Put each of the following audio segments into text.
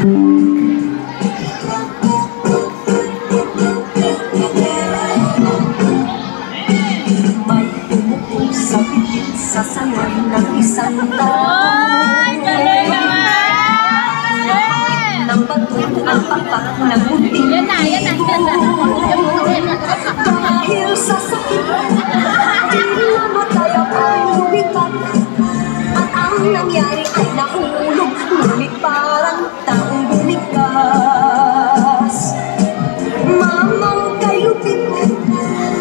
May tumuko sa bibig sa sangay ng isang taon. Nang bato ang papak ng munting dahil sa sakit di namatay ang lumipat. At ang nangyari ay nahulog, ngunit parang taong bumigkas. Mamang kayupit,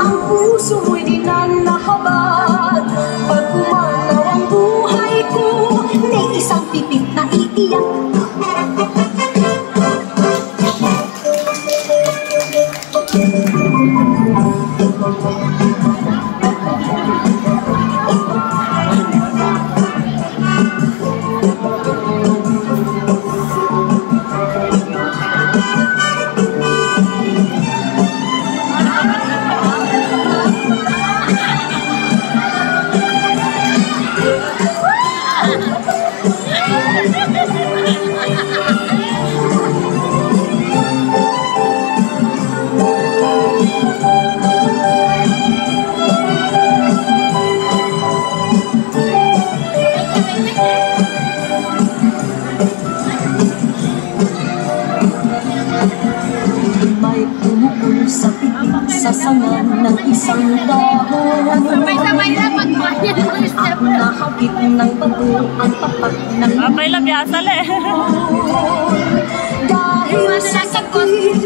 ang puso mo'y di na nakabat. Pag umanaw ang buhay ko, may isang pipit na iiyak. May tumukol sa pitik sa sanga ng isang dahon. At nakakit ng bato ang papak ng Apay lang yasal eh. dahil sa sakit